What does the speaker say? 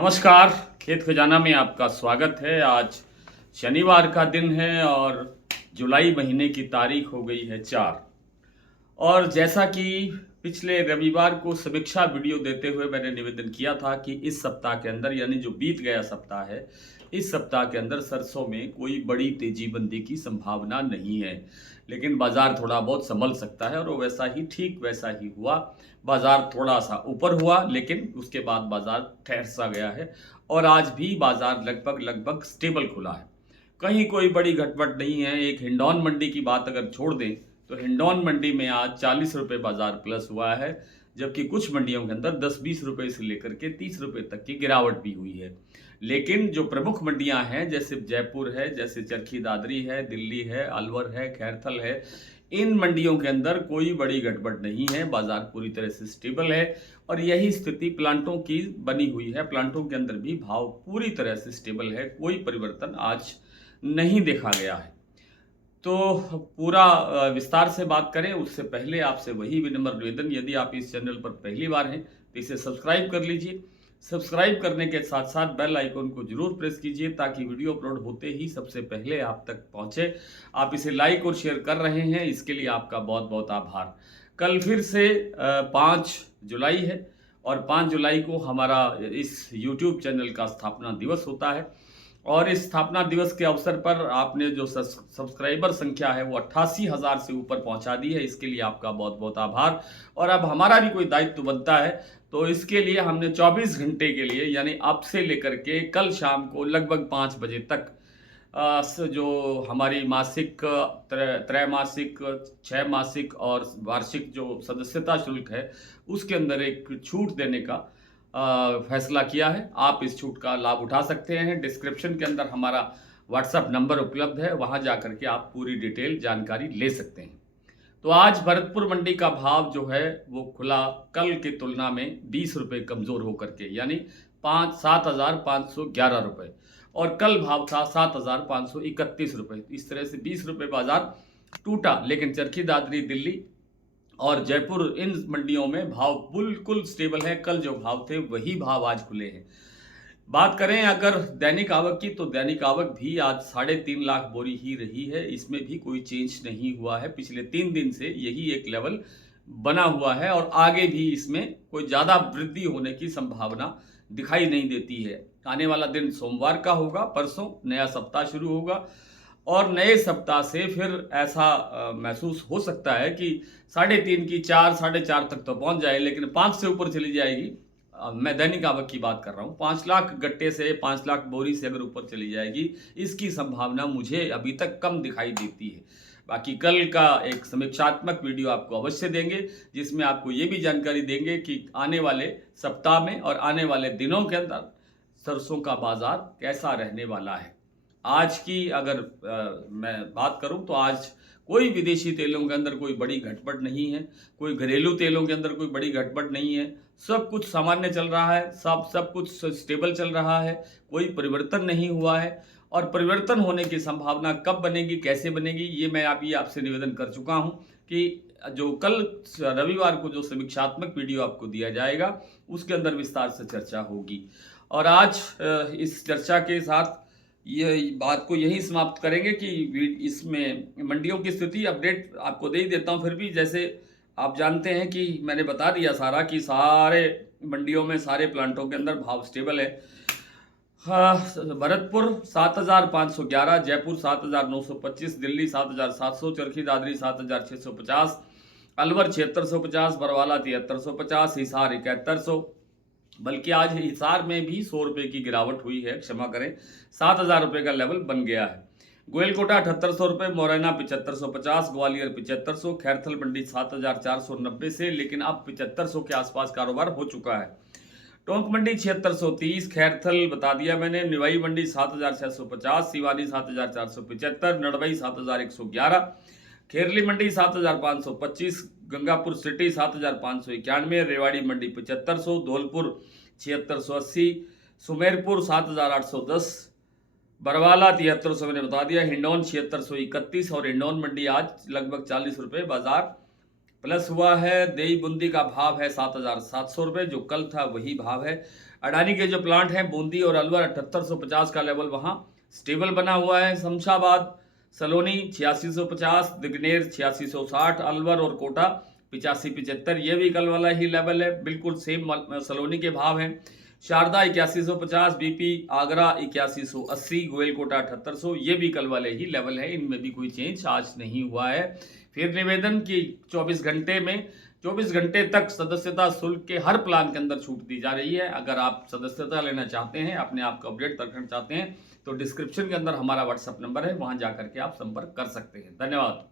नमस्कार। खेत खजाना में आपका स्वागत है। आज शनिवार का दिन है और जुलाई महीने की तारीख हो गई है 4। और जैसा कि पिछले रविवार को समीक्षा वीडियो देते हुए मैंने निवेदन किया था कि इस सप्ताह के अंदर, यानी जो बीत गया सप्ताह है, इस सप्ताह के अंदर सरसों में कोई बड़ी तेजी बंदी की संभावना नहीं है, लेकिन बाजार थोड़ा बहुत संभल सकता है। और वो वैसा ही, ठीक वैसा ही हुआ। बाजार थोड़ा सा ऊपर हुआ, लेकिन उसके बाद बाजार ठहर सा गया है और आज भी बाजार लगभग लगभग स्टेबल खुला है। कहीं कोई बड़ी घटबट नहीं है। एक हिंडौन मंडी की बात अगर छोड़ दें तो हिंडौन मंडी में आज 40 रुपये बाजार प्लस हुआ है, जबकि कुछ मंडियों के अंदर 10-20 रुपये से लेकर के 30 रुपये तक की गिरावट भी हुई है। लेकिन जो प्रमुख मंडियां हैं, जैसे जयपुर है, जैसे चरखी दादरी है, दिल्ली है, अलवर है, खैरथल है, इन मंडियों के अंदर कोई बड़ी गड़बड़ नहीं है। बाजार पूरी तरह से स्टेबल है और यही स्थिति प्लांटों की बनी हुई है। प्लांटों के अंदर भी भाव पूरी तरह से स्टेबल है, कोई परिवर्तन आज नहीं देखा गया है। तो पूरा विस्तार से बात करें उससे पहले आपसे वही विनम्र निवेदन, यदि आप इस चैनल पर पहली बार हैं तो इसे सब्सक्राइब कर लीजिए। सब्सक्राइब करने के साथ साथ बेल आइकन को जरूर प्रेस कीजिए ताकि वीडियो अपलोड होते ही सबसे पहले आप तक पहुंचे। आप इसे लाइक और शेयर कर रहे हैं, इसके लिए आपका बहुत बहुत आभार। कल फिर से 5 जुलाई है और 5 जुलाई को हमारा इस यूट्यूब चैनल का स्थापना दिवस होता है। और इस स्थापना दिवस के अवसर पर आपने जो सब्सक्राइबर संख्या है वो 88,000 से ऊपर पहुंचा दी है, इसके लिए आपका बहुत बहुत आभार। और अब हमारा भी कोई दायित्व बनता है, तो इसके लिए हमने 24 घंटे के लिए, यानी अब से लेकर के कल शाम को लगभग 5 बजे तक जो हमारी मासिक, त्रैमासिक, 6 मासिक और वार्षिक जो सदस्यता शुल्क है, उसके अंदर एक छूट देने का फैसला किया है। आप इस छूट का लाभ उठा सकते हैं। डिस्क्रिप्शन के अंदर हमारा व्हाट्सएप नंबर उपलब्ध है, वहां जाकर के आप पूरी डिटेल जानकारी ले सकते हैं। तो आज भरतपुर मंडी का भाव जो है वो खुला कल की तुलना में 20 रुपये कमज़ोर होकर के, यानी 7,511 रुपये, और कल भाव था 7,531 रुपये। इस तरह से 20 रुपये बाजार टूटा। लेकिन चरखी दादरी, दिल्ली और जयपुर, इन मंडियों में भाव बिल्कुल स्टेबल है। कल जो भाव थे वही भाव आज खुले हैं। बात करें अगर दैनिक आवक की, तो दैनिक आवक भी आज 3.5 लाख बोरी ही रही है। इसमें भी कोई चेंज नहीं हुआ है। पिछले 3 दिन से यही एक लेवल बना हुआ है और आगे भी इसमें कोई ज़्यादा वृद्धि होने की संभावना दिखाई नहीं देती है। आने वाला दिन सोमवार का होगा, परसों नया सप्ताह शुरू होगा और नए सप्ताह से फिर ऐसा महसूस हो सकता है कि 3.5 की 4, 4.5 तक तो पहुंच जाए, लेकिन 5 से ऊपर चली जाएगी। मैं दैनिक आवक की बात कर रहा हूँ। 5 लाख गट्टे से, 5 लाख बोरी से अगर ऊपर चली जाएगी, इसकी संभावना मुझे अभी तक कम दिखाई देती है। बाकी कल का एक समीक्षात्मक वीडियो आपको अवश्य देंगे, जिसमें आपको ये भी जानकारी देंगे कि आने वाले सप्ताह में और आने वाले दिनों के अंदर सरसों का बाजार कैसा रहने वाला है। आज की अगर मैं बात करूं तो आज कोई विदेशी तेलों के अंदर कोई बड़ी घटबढ़ नहीं है, कोई घरेलू तेलों के अंदर कोई बड़ी घटबढ़ नहीं है। सब कुछ सामान्य चल रहा है, सब कुछ स्टेबल चल रहा है, कोई परिवर्तन नहीं हुआ है। और परिवर्तन होने की संभावना कब बनेगी, कैसे बनेगी, ये मैं आपसे निवेदन कर चुका हूँ कि जो कल रविवार को जो समीक्षात्मक वीडियो आपको दिया जाएगा उसके अंदर विस्तार से चर्चा होगी। और आज इस चर्चा के साथ ये बात को यही समाप्त करेंगे कि इसमें मंडियों की स्थिति अपडेट आपको दे ही देता हूँ। फिर भी जैसे आप जानते हैं कि मैंने बता दिया सारा कि सारे मंडियों में, सारे प्लांटों के अंदर भाव स्टेबल है। हाँ, भरतपुर 7,511, जयपुर 7,925, दिल्ली 7,700, चरखी दादरी 7,650, अलवर 7,650, बरवाला 7,350, हिसार 7,100। बल्कि आज हिसार में भी 100 रुपये की गिरावट हुई है, क्षमा करें, 7,000 रुपये का लेवल बन गया है। गोयलकोटा 7,800 रुपये, मोरैना 7,550, ग्वालियर 7,500, खैरथल मंडी 7,490 से, लेकिन अब 7,500 के आसपास कारोबार हो चुका है। टोंक मंडी 7,630, खैरथल बता दिया मैंने, निवाई मंडी 7,650, सिवानी 7,475, नड़बई 7,111, खेरली मंडी 7,525, गंगापुर सिटी 7,591, रेवाड़ी मंडी 7,500, धौलपुर 7,680, सुमेरपुर 7,810, बरवाला 7,300 मैंने बता दिया, हिंडौन 7,631 और हिंडौन मंडी आज लगभग 40 रुपये बाजार प्लस हुआ है। देई बूंदी का भाव है 7,700 रुपये, जो कल था वही भाव है। अडानी के जो प्लांट हैं बूंदी और अलवर 7850 का लेवल वहाँ स्टेबल बना हुआ है। शमशाबाद, सलोनी 8650, दिग्नेर 8660, अलवर और कोटा 8575, ये भी कल वाला ही लेवल है, बिल्कुल सेम सलोनी के भाव हैं। शारदा 8150, बीपी आगरा 8180, गोयलकोटा 7800, ये भी कल वाले ही लेवल है, इनमें भी कोई चेंज आज नहीं हुआ है। फिर निवेदन की 24 घंटे तक सदस्यता शुल्क के हर प्लान के अंदर छूट दी जा रही है। अगर आप सदस्यता लेना चाहते हैं, अपने आप को अपडेट रखना चाहते हैं, तो डिस्क्रिप्शन के अंदर हमारा व्हाट्सएप नंबर है, वहां जाकर के आप संपर्क कर सकते हैं। धन्यवाद।